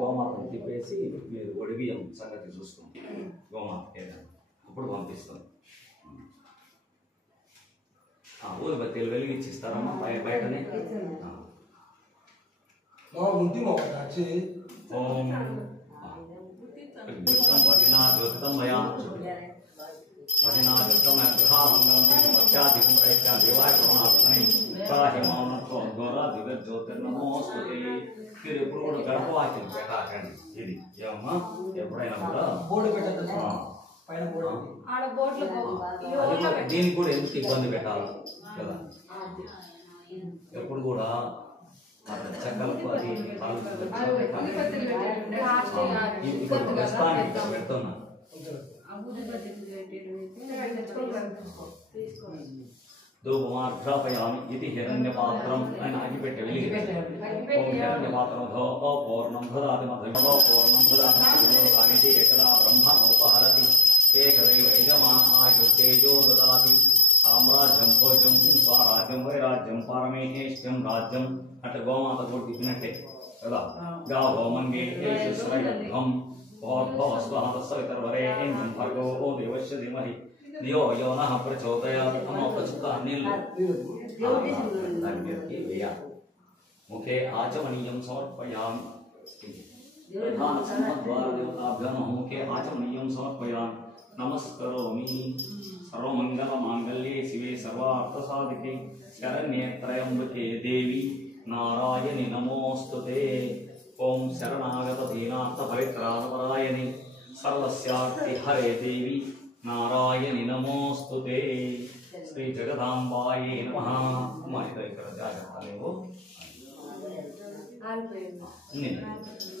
గోమాతను తిప్పేసి మీరు ఒడిబియ్యం సంగతి చూసుకోండి. గోమాత ఏదైనా అప్పుడు పంపిస్తాం. ఊదిబత్తీలు వెలిగించిస్తారమ్మా బయటనే. ఓం వడినాద్యుక్తం మయా వడినాద్యుక్తమయ గృహామంగళం మధ్యాధికం ప్రయత్న దేవాయ కరుణాత్మనే ప్రాహిమానత్వం గోరా దివ్య జ్యోతిర్నమోస్తుతే. మీరు ఎప్పుడు కూడా గర్భవాక్యం పెట్టకండి. ఇది ఏమమ్మా ఎప్పుడైనా కూడా బోర్డు పెట్టదు. దీనికి కూడా ఎందుకు ఇబ్బంది పెట్టాలి కదా. ఎప్పుడు కూడా చక్కలకు అది ఇప్పుడు ప్రస్తుతానికి పెడుతున్నా. ధూపమాఘ్రాపయామి ఇది హిరణ్యపాత్రం ఆయన అగిపెట్టి వెలిగి ఓం హిరణ్యపాత్రం పూర్ణం భదాతి మధ్యమో పూర్ణం భదాతి ఏకదా బ్రహ్మ ఉపహరతి ఏకదైవ యజమాన ఆయుర్తేజో దదాతి. సామ్రాజ్యం భోజ్యం స్వరాజ్యం వైరాజ్యం పారమేహేష్యం రాజ్యం అంటే గోమాత కూడా తిప్పినట్టే కదా. గావో మంగే శ్రీం భోర్భవస్వహతస్సవితర్వరేణ్యం భర్గో దేవస్య ధీమహి ధియో యో నః ప్రచోదయాత్. ఒక చుక్క నీళ్ళు దాని మీదకి వేయాలి. ముఖే ఆచమనీయం సమర్పయామి. ప్రధాన సంపద్వార దేవతాభ్యం ముఖే ఆచమనీయం సమర్పయామి. నమస్కరోమి. సర్వమంగళమాంగళ్యే శివే సర్వార్థసాధికే శరణ్యే త్రయంబకే దేవి నారాయణి నమోస్తుతే. ఓం శరణాగత దీనార్థ పరిత్రాణపరాయణి సర్వస్యార్తి హరే దేవి నారాయణి నమోస్తుతే. శ్రీ జగదాంబాయే నమః. ఇక్కడ జాగ్రత్త లేవు.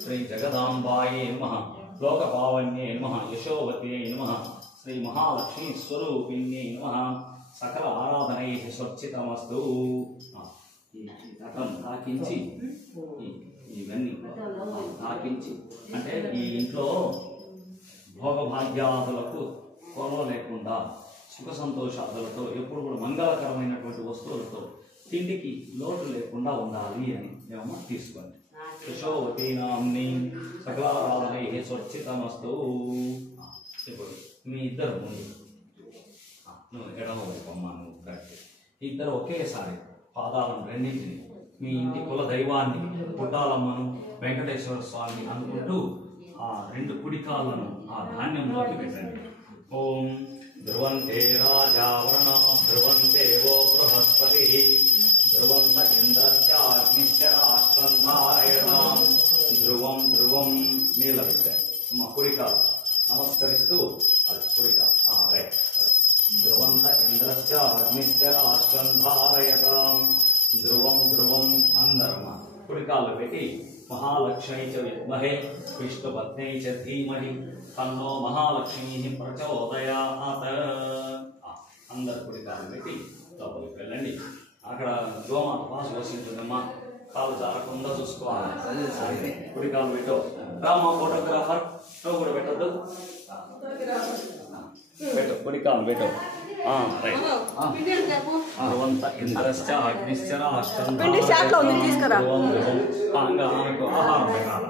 శ్రీ జగదాంబాయే నమః. లోకపావన్యే నమః. యశోవత్యై నమః. శ్రీ మహాలక్ష్మీ స్వరూపిణ్యై నమః. సకల ఆరాధనై స్వర్చితమస్తు. ఈ ఘటన తాకించి ఇవన్నీ తాకించి అంటే ఈ ఇంట్లో భోగభాగ్యాదులకు కొరవ లేకుండా సుఖ సంతోషాదులతో ఎప్పుడు కూడా మంగళకరమైనటువంటి వస్తువులతో తిండికి లోటు లేకుండా ఉండాలి అని ఏమో తీసుకోండి. యశోవతీ నామ్ని సకలారాధనై స్వర్చితమస్తు. ఇప్పుడు మీ ఇద్దరు ముందు నువ్వు ఎడమ వైపు అమ్మ నువ్వు కరెక్ట్. ఇద్దరు ఒకేసారి పాదాలను రెండింటిని మీ ఇంటి కుల దైవాన్ని పుట్టాలమ్మను వెంకటేశ్వర స్వామిని అనుకుంటూ ఆ రెండు కుడికాళ్ళను ఆ ధాన్యంలోకి పెట్టండి. ఓం ధ్రువంతే రాజావరణ ధ్రువంతే ఓ బృహస్పతి ధ్రువంత ఇంద్రశ్చాగ్నిశ్చ రాష్ట్రం ధారయతాం. ధ్రువం ధ్రువం నీళ్ళ పెట్టండి. మా కుడికాలు నమస్కరిస్తూ అది కుడికాలు రైట్. ధ్రువంత ఇంద్రశ్చాగ్నిశ్చ రాష్ట్రం ధారయతాం. ధ్రువం ధ్రువం అందరమా కుడికాళ్ళు పెట్టి మహాలక్ష్మీ చ విద్మహే విష్ణుపత్న్యై చ ధీమహి తన్నో మహాలక్ష్మీ ప్రచోదయాత్. అందరు కుడికాళ్ళు పెట్టి లోపలికి వెళ్ళండి. అక్కడ గోమాత పాసు వస్తుంటుందమ్మా. కాలు జారకుండా చూసుకోవాలి. కుడికాలు పెట్టు. రామా ఫోటోగ్రాఫర్ నువ్వు కూడా పెట్టద్దు. పెట్టు కుడికాలు పెట్టు. ఇంద్రశ్చ అగ్నిశ్చ రాష్ట్రం ఆహారం పెట్టాలి.